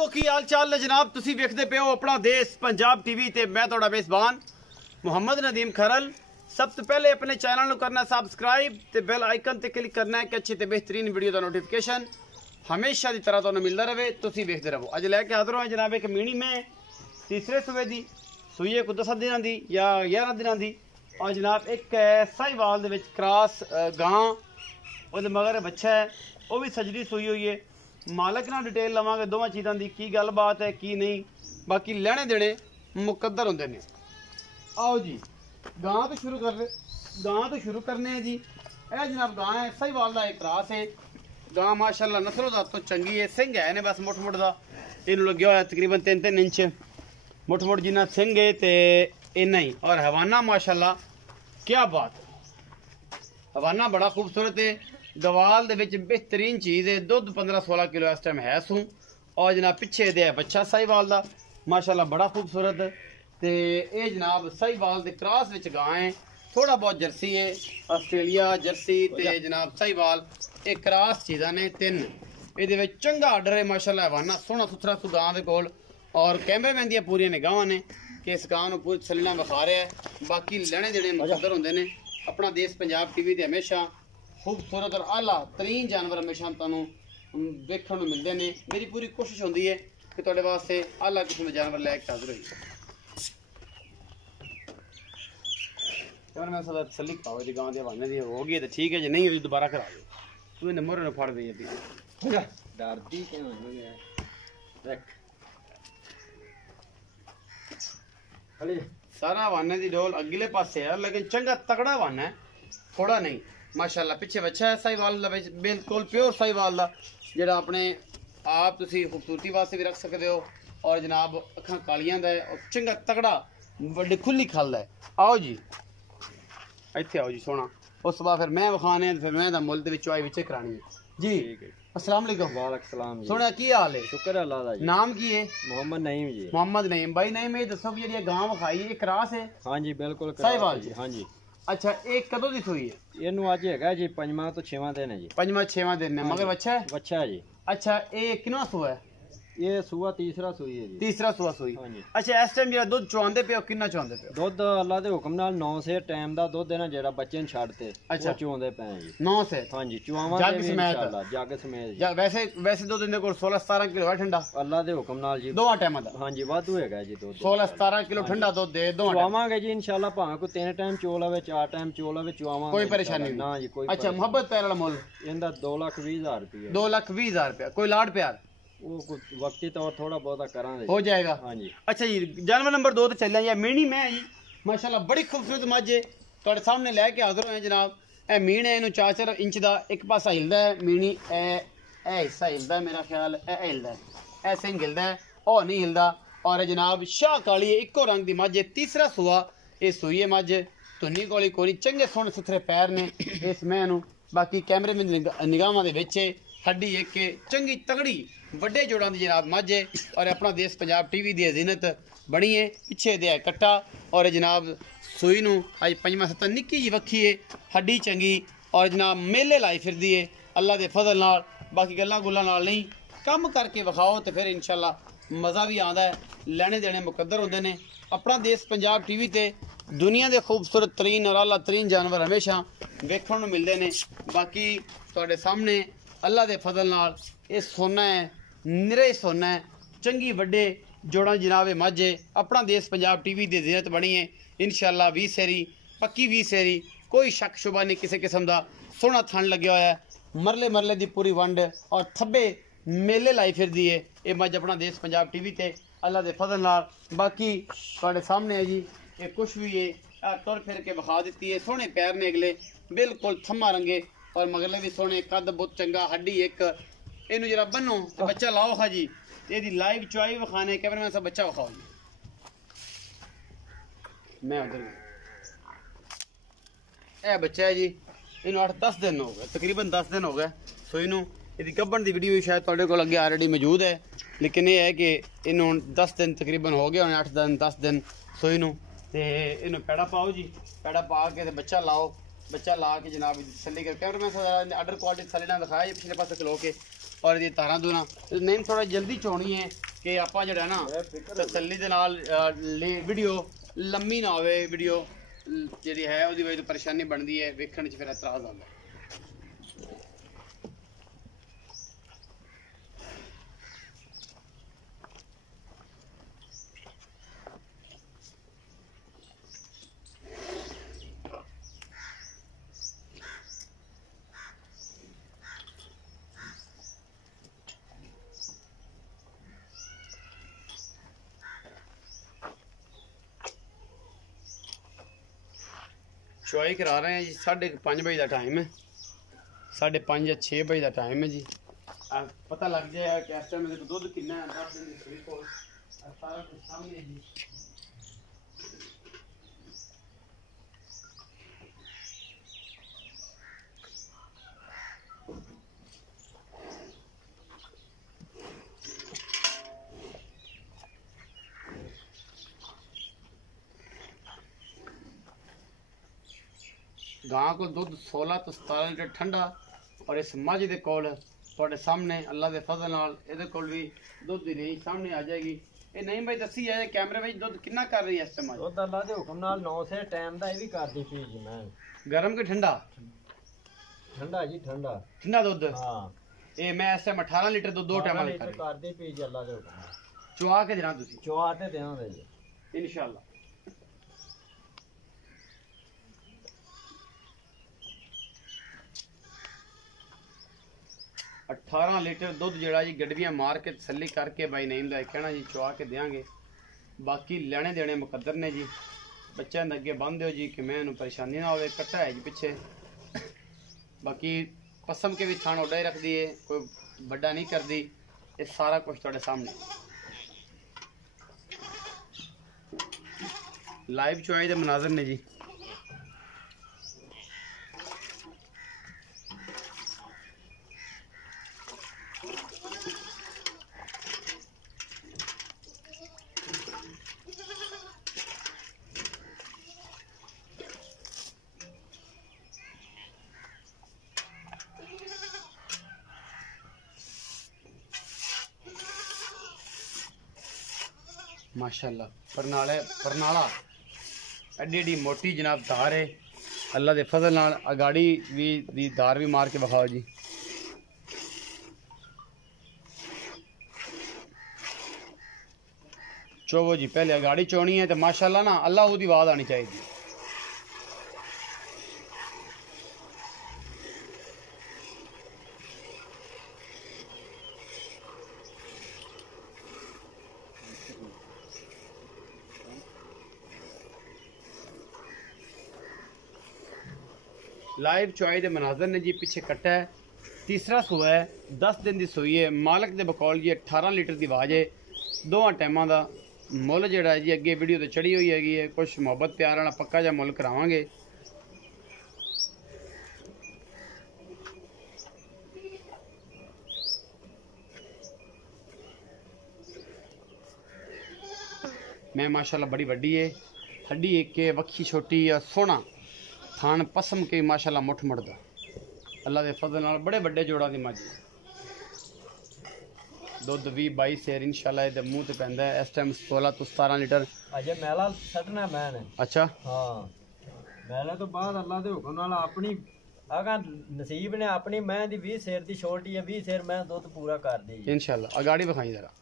दोस्तों की हाल चाल ने जनाब तुसी वेखदे पे हो अपना देश पंजाब टीवी ते मैं थोड़ा मेजबान मुहम्मद नदीम खरल। सब तो पहले अपने चैनल को करना सब्सक्राइब ते बेल आइकन ते क्लिक करना है कि अच्छी ते बेहतरीन वीडियो का नोटिफिकेशन हमेशा की तरह तुहानू मिलता रहे, तुसी वेखदे रहो। अज लैके हाजिर हो जनाब एक मीणी में तीसरे सूबे की सूई है 10 दिनों की या 11 दिनों की। और जनाब एक साहिवाल दे विच क्रॉस गां वो मगर बच्चा है वह भी सजरी सूई हुई है। मालक ना डिटेल लवांगे दोवां चीज़ों की की गलबात है की नहीं, बाकी लैने देने मुकद्दर होंदे ने। आओ जी गां तो शुरू करने हैं जी। यह जनाब गां है साहिवाल का एक क्रॉस है। गां माशाल्लाह नस्लों दा तो चंगी है, सिंह है ने बस मुठ दा इन्हू लग्या हुआ तकरीबन 3-3 इंच मुठ जिन्ना सिंह है तो इन्ना ही। और हवाना माशाल्लाह क्या बात है, हवाना बड़ा खूबसूरत है। गवाल दे विच बेहतरीन चीज़ है, दुध 15-16 किलो इस टाइम है सूं। और जनाब पिछे दे बच्चा साहिवाल दा माशाल्लाह बड़ा खूबसूरत। तो ये जनाब साहिवाल दे क्रॉस विच गां है, थोड़ा बहुत जर्सी है, आस्ट्रेलिया जर्सी ते जनाब साहिवाल एक क्रॉस चीज़ां ने 3। ये चंगा आर्डर है माशाल्लाह। हवाना सोहना सुथरा सू गां दे कोल और कैमरामैन दियां पूरियां निगाहां ने कि इस गां नूं पूरी सलीना विखा रहा है। बाकी लैने देने मुकद्दर होंदे ने। अपना देश पंजाब टीवी ते हमेशा खूबसूरत और आला तरीन जानवर हमेशा तुहानू देखने को मिलते हैं। मेरी पूरी कोशिश होती है कि तुहाडे वास्ते आला किस्म के जानवर लैके हाजिर होई। मैं सदा तसल्ली पाओ जी गांव के हवाने दी हो गई तो ठीक है, जी नहीं होई दोबारा करा दो। तू इन्हें मोहरे फड़ दे डरदी क्यों हो गया देख सारा हवाने की डोल अगले पासे है, लेकिन चंगा तगड़ा हवाना है, थोड़ा नहीं माशाल्लाह। पिछे बच्चा है साहिवाल बिल्कुल प्योर साहिवाल का जोड़ा अपने आप तुसी खूबसूरती वास्ते भी रख सकते हो। और जनाब अखां कालियां दा है और चंगा तगड़ा बड़ी खुली खल है। आओ जी इत्थे आओ जी सोना, उस बाद फिर मैं विखाने फिर मैं दा मुल दे विच चुआई विच करानी है जी। अस्सलाम वालेकुम। वालेकुम सलाम जी। सोना की हाल है? शुक्र है अल्लाह दा जी। नाम की है? मोहम्मद नईम जी। मोहम्मद नईम भाई नईम ये दसो कि जेडी गां विखाई है क्रॉस है? हां जी बिल्कुल साहिवाल जी। हां जी। अच्छा एक कदों दी सूई है? इनू अज हैगा जी 5वां तो 6वां दिन है जी। 5वां-6वां दिन है मगर बच्चा है? बच्चा है जी। अच्छा ये कितना सूआ है? ये सूआ तीसरा सूई है जी। तीसरा सूआ सूई। हाँ जी। अच्छा इस टाइम जेड़ा दुध चुआंदे पे कितना चुआंदे पे? दुध अल्लाह दे हुक्म नाल 9 से टाइम दा दुध है ना जेड़ा बच्चे न छाड़ते अच्छा चुआंदे पे जी 9 से। हां जी चुआवां दे भी इंशाल्लाह जग समेत जी। वैसे दुध इनदे कोल 16-17 किलो है ठंडा अल्लाह दे हुक्म नाल जी दोवां टाइम दा। हां जी वाधू हैगा जी दुध 16-17 किलो ठंडा दुध दे दोवां चुआवांगे जी इंशाल्लाह। भां को 3 टाइम चोल आवे 4 टाइम चोल आवे चुआवांगे, कोई परेशानी ना जी कोई। अच्छा मोहब्बत प्यार वाला मुल इंदा 2,20,000 रुपया 2,20,000 रुपया कोई लाड प्यार वो वक्ती तौर थोड़ा बहुत करांगे हो जाएगा। हाँ जी। अच्छा जी जानवर नंबर 2 तो चल या मीणी मैं जी माशाल्लाह बड़ी खूबसूरत मझ है तुहाडे सामने लैके हाजिर होए जनाब। ए मीण है, इनू 4-4 इंच का एक पासा हिलदा है मीणी, ए हिस्सा हिलदा है मेरा ख्याल ए हिलदा है, ए सिंह हिलदा है और नहीं हिलदा। और जनाब शाह काली है इको रंग की मझ है, तीसरा सूआ ये सूई है मझ, धुनी कोली कोई चंगे सोहने सुथरे पैर ने इस मैं नू। बाकी कैमरे में निगाहां दे विच हड्डी एक चंगी तगड़ी वड्डे जोड़ां दी जनाब मझ है। और अपना देश पंजाब टीवी दी जीनत बनी है। पिछे दे कट्टा और जनाब सूई नू अज 5वां-7वां निक्की जी वक्खी है, हड्डी चंगी और जनाब मेले लाई फिरदी है अल्लाह दे फजल नाल। बाकी गल्लां गुल्लां नाल नहीं कम करके विखाओ तो फिर इंशाल्लाह मज़ा भी आंदा है, लैने देने मुकद्दर होंदे ने। अपना देश पंजाब टीवी ते दुनिया के खूबसूरत तरीन और आला तरीन जानवर हमेशा वेखण नूं मिलदे ने। बाकी तुहाडे सामने अल्लाह दे फजल नाल ये सोना है, निरे सोना है, चंगी वड्डे जोड़ा जनाब मझ है। अपना देश पंजाब टीवी की जीनत बनी है इंशाल्लाह। 20 सेरी पक्की 20 सेरी कोई शक शुबा नहीं किसी किस्म का। सोहना थन लग्या होया है, मरले मरले की पूरी वंड और थब्बे मेले लाई फिरदी है ये मझ अपना देश पंजाब टीवी ते अल्लाह दे फजल नाल। बाकी तुहाडे सामने है जी ये कुछ भी है तुर फिर के विखा दी है। सोहने पैर ने अगले बिल्कुल थम्मा रंगे और मगरले भी सोहने कद बहुत चंगा हड्डी एक। इनू जरा बनो तो बच्चा लाओ खा जी ये लाइव चुआई विखाने कैमरे में सब बच्चा विखाओ जी। मैं उधर ए बच्चा है जी इन 8-10 दिन हो गए, तकरीबन 10 दिन हो गए सूई नू। इसकी गब्बन की वीडियो भी शायद तुहाडे कोल अगे ऑलरेडी मौजूद है, लेकिन ये है कि इनू 10 दिन तकरीबन हो गए, 8 दिन 10 दिन सूई नू। ते इनू पैड़ा पाओ जी, पैड़ा पा के बच्चा लाओ, बच्चा ला के जनाब तसल्ली कर कैमरे में आर्डर क्वालिटी थले ना दिखाया जी पिछले पास खलो के। और ये तारा दूना नहीं थोड़ा जल्दी चोनी है कि ਆਪਾਂ ਜਿਹੜਾ ਨਾ ਤਸੱਲੀ ਦੇ ਨਾਲ ਵੀਡੀਓ ਲੰਮੀ ਨਾ ਹੋਵੇ ਵੀਡੀਓ ਜਿਹੜੀ ਹੈ ਉਹਦੀ ਵਜ੍ਹਾ ਤੋਂ ਪਰੇਸ਼ਾਨੀ ਬਣਦੀ ਹੈ ਵੇਖਣ 'ਚ ਫਿਰ ਇਤਰਾਜ਼ ਆਉਂਦਾ चुआई करा रहे हैं जी 5:30 बजे का टाइम है 5:30 या 6 बजे का टाइम है जी पता लग जाएगा कि इस टाइम दुध कितना है 10 दिन की सूई को सारा कुछ सामने जी गां को दुध 16 तो 17 लीटर ठंडा और इस मझ के कोल थोड़े सामने अल्लाह के फजल नाल इहदे कोल भी दुध दी रेंज सामने आ जाएगी ये नहीं भाई दसी जाए कैमरे में दुध कितना कर रही है इस टाइम दुध अल्लाह के हुक्म नाल 9 से टाइम दा ये भी कर दी पी जी मैं गरम के ठंडा ठंडा जी ठंडा ठंडा दुध हां ये मैं इस टाइम 18 लीटर दुध दो टाइम कर दी पी जी अल्लाह के हुक्म चुआ के देना तुसी चुआ ते देवांगे जी इंशाल्लाह 18 लीटर दुध जड़ा जी गडवियां मार के तसली करके भाई नहीं ला कहना जी चुआ के देंगे बाकी लेने देने मुकद्दर ने जी बच्चा अगे बंद हो जी कि मैं परेशानी ना हो कट्टा है जी पिछे बाकी पसम के भी थान उड़ा ही रख दी है कोई बड़ा नहीं कर दी ये सारा कुछ थोड़े सामने लाइव चुआई के मनाजर ने जी माशाल्लाह परनाला एडी एडी मोटी जनाब धार है अल्लाह के फजल नाल अगाड़ी भी दी धार भी मार के बखाओ जी चोवो जी पहले अगाड़ी चोनी है तो माशाल्लाह ना अल्लाह की आवाज़ आनी चाहिए लाइव चुआई के मनाजर ने जी पिछे कट्टा है तीसरा सूआ है 10 दिन की सूई है मालक के बकौल जी 18 लीटर की आवाज़ है दोवां टाइमां का मुल जड़ा है जी अगे वीडियो तो चढ़ी हुई है कुछ मुहब्बत प्यार वाला पक्का जा मुल करावांगे मैं माशाल्लाह बड़ी वड्डी है हड्डी एक के वक्खी छोटी या सोना थान पसम के माशाल्लाह मुठ मुड़दा अल्लाह के फजल नाल बड़े बड़े जोड़ा दी मझ दुध 20-22 सेर इंशाल्लाह ये मुंह ते पैंदा है इस टाइम 16 तो 17 लीटर अजे मैला छड्डना मैंने अच्छा हां मैले तो बाद अल्लाह दे हुक्म नाल अपनी अगर नसीब ने अपनी मैं दी 20 सेर दी छोटी है 20 सेर मैं दुध पूरा कर दी इंशाल्लाह अगाड़ी बखाई जरा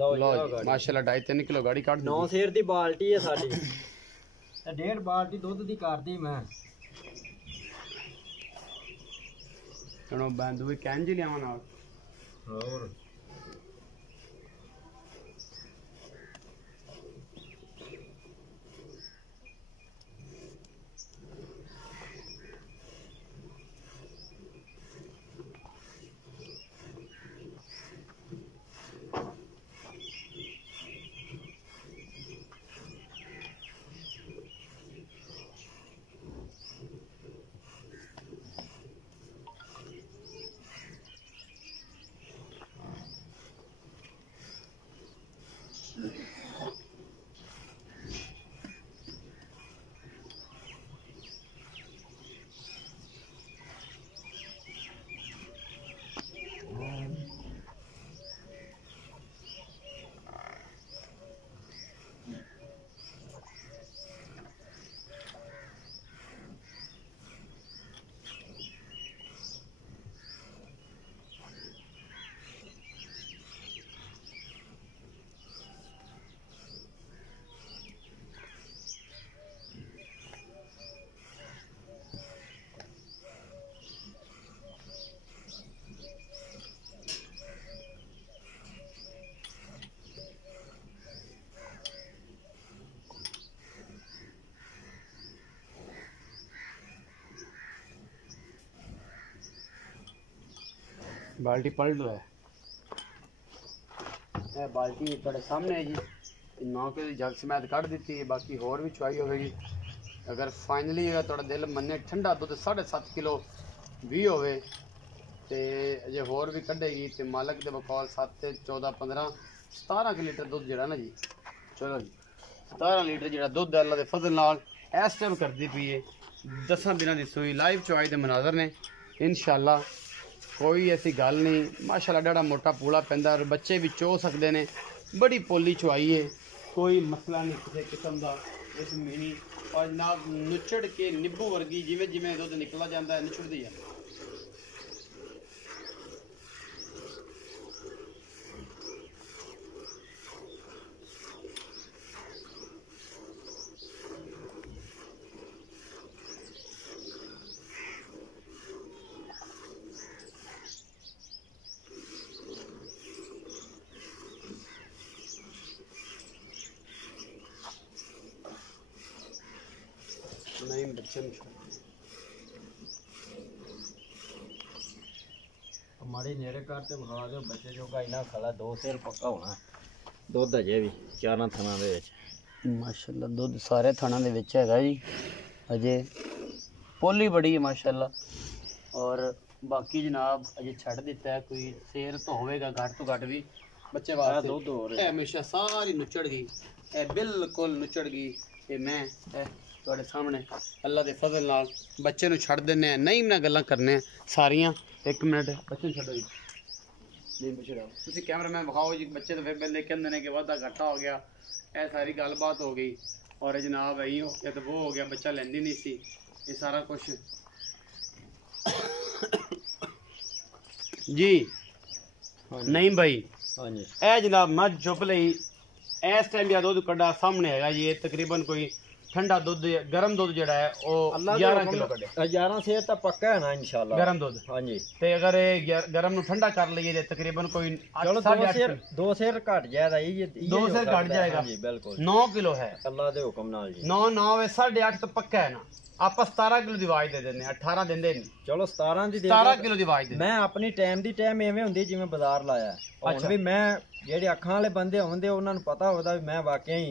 लो माशाल्लाह 2.5-3 किलो गाड़ी काट 9 सेर दी बाल्टी है साडी ते 1.5 बाल्टी दुध दी कर दी मैं चलो बंदू भी कैन जी लियावा नाल और बाल्टी पलट लो है बाल्टी थोड़े सामने है जी 9 के जग समैत कढ़ दी है बाकी होर भी चुआई होगी अगर फाइनली अगर थोड़ा दिल मन्ने ठंडा दुध 7.5 किलो भी होवे ते अजे होर भी कढ़ेगी तो मालक के बकौल 7 14 15 17 लीटर दुध जड़ा ना जी चलो जी 17 लीटर जड़ा दुध अल्लाह के फजल नाल इस टाइम करती पई है 10 दिनों की सूई लाइव चुआई के मनाजर ने इंशाअल्लाह कोई ऐसी गल नहीं माशाल्लाह डाड़ा मोटा पूला पैंदा और बच्चे भी चो सकते हैं बड़ी पोली चुआई है कोई मसला नहीं किसी किस्म का इस मीनी और जनाब नुचड़ के निब्बू वर्गी जिमें जिमें दुध निकला जाता है नुचड़ती है नहीं बच्चे हमारी नेरे करते बखा दो बच्चे जो का इना खला 2 सेर पक्का होना दुध अजे भी 4 थना दे विच माशाल्लाह दुध सारे थाना दे विच हैगा जी अजे पोली बड़ी है माशाल्लाह और बाकी जनाब अजे छड़ दिता है कोई सेर तो होवेगा घट तो घट भी बच्चे वास्ते दुध हो रहा है हमेशा सारी नुचड़ गई ए बिल्कुल नुचड़ गई ते मैं ਤੁਹਾਡੇ ਸਾਹਮਣੇ ਅੱਲਾ ਦੇ ਫਜ਼ਲ ਨਾਲ ਬੱਚੇ ਨੂੰ ਛੱਡ ਦਿੰਨੇ ਆ ਨਹੀਂ ਨਾ ਗੱਲਾਂ ਕਰਨੇ ਸਾਰੀਆਂ 1 ਮਿੰਟ ਬੱਚੇ ਨੂੰ ਛੱਡੋ ਜੀ ਨਹੀਂ ਬਚੜਾਓ ਤੁਸੀਂ ਕੈਮਰਾਮੈਨ ਵਿਖਾਓ ਜੀ ਬੱਚੇ ਤਾਂ ਫਿਰ ਬੰਦੇ ਕਹਿੰਦੇ ਨੇ ਕਿ ਵਾਧਾ ਘਾਟਾ ਹੋ ਗਿਆ ਇਹ ਸਾਰੀ ਗੱਲਬਾਤ ਹੋ ਗਈ ਔਰ ਜਨਾਬ ਇਹੀ ਹੋ ਗਿਆ ਤਾਂ ਉਹ ਹੋ ਗਿਆ ਬੱਚਾ ਲੈਂਦੀ ਨਹੀਂ ਸੀ ਇਹ ਸਾਰਾ ਕੁਝ ਜੀ ਨਹੀਂ ਭਾਈ ਹਾਂਜੀ ਇਹ ਜਨਾਬ ਮੈਂ ਚੁੱਪ ਲਈ ਇਸ ਟਾਈਮ ਦਾ ਦੁੱਧ ਕੱਢਾ ਸਾਹਮਣੇ ਹੈਗਾ ਜੀ ਇਹ ਤਕਰੀਬਨ ਕੋਈ ठंडा दुध गर्म दुध जड़ा है वो 11 किलो कटे 11 से तो पक्का है ना इंशाल्लाह गर्म दुध हां जी ते अगर गर्म नु ठंडा कर लईए ते तकरीबन कोई 2 सेर घट जाएगा ये 2 सेर घट जाएगा जी बिल्कुल 9 किलो है अल्लाह दे हुक्म नाल जी 9 है 8.5 तो पक्का है ना आप 17 किलो दी आवाज दे देने 18 देंदे नहीं चलो 17 दी 17 किलो दी आवाज दे मैं अपनी टाइम दी टाइम एवें हुंदी जिवें बाजार लाया हुन भी मैं जेडे अखां वाले बंदे होंदे उन्हां नु पता होदा भी मैं वाकई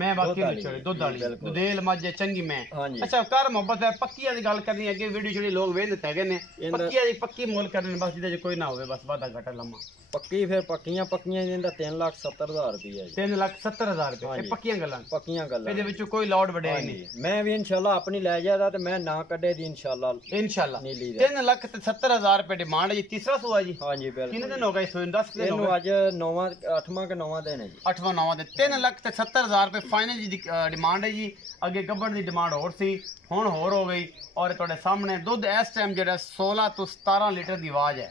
मैं बाकी नहीं दुध वाली दुधेल मझ चंगी मैं ਹਾਂਜੀ अच्छा कर मोहब्बत है पक्की दी गल करनी है कि वीडियो जेडी लोग वेंदे हैगे ने पक्की दी पक्की मोल करनी बस जिदे कोई ना होवे बस वादा घाटा लम्मा पक्की फिर पक्कियां जिंदा 3,70,000 रुपया जी 3,70,000 रुपए ये पक्कियां गल्लां पक्कियां गल्लां ਇਹਦੇ ਵਿੱਚ ਕੋਈ ਲੋਡ ਵੜਿਆ ਹੀ ਨਹੀਂ मैं भी इंशाल्लाह अपनी ले जादा ते मैं ना कड्डे दी इंशाल्लाह इंशाल्लाह नीली 3,70,000 रुपए डिमांड है जी तीसरा सुआ जी हां जी बिल्कुल कितने दिन हो गए सोन 10 दिन हो ਇਹਨੂੰ गए ਅੱਜ 9ਵਾਂ 8ਵਾਂ ਕਿ 9ਵਾਂ ਦਿਨ ਹੈ ਜੀ 8वां 9वां दिन 3,70,000 रुपए फाइनल जी डिमांड है जी अगे गब्बड़ दी डिमांड और सी हुन होर हो गई और ਤੁਹਾਡੇ ਸਾਹਮਣੇ ਦੁੱਧ ਇਸ ਟਾਈਮ ਜਿਹੜਾ 16 ਤੋਂ 17 ਲੀਟਰ ਦੀ ਆਵਾਜ਼ ਹੈ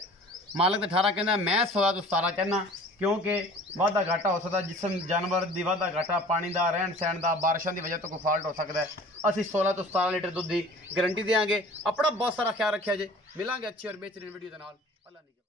ਮਾਲਕ ਤੇ 18 ਕਹਿੰਦਾ मैं 16 ਤੋਂ 17 कहना क्योंकि वाधा घाटा हो सकता जिसम जानवर की वाधा घाटा पानी का रहन सहन का बारिशों की वजह तो कोई फॉल्ट हो सकता है असं 16 तो 17 लीटर दुध की गारंटी देंगे अपना बहुत सारा ख्याल रखा जे मिलेंगे अच्छी और बेहतरीन वीडियो के नाल।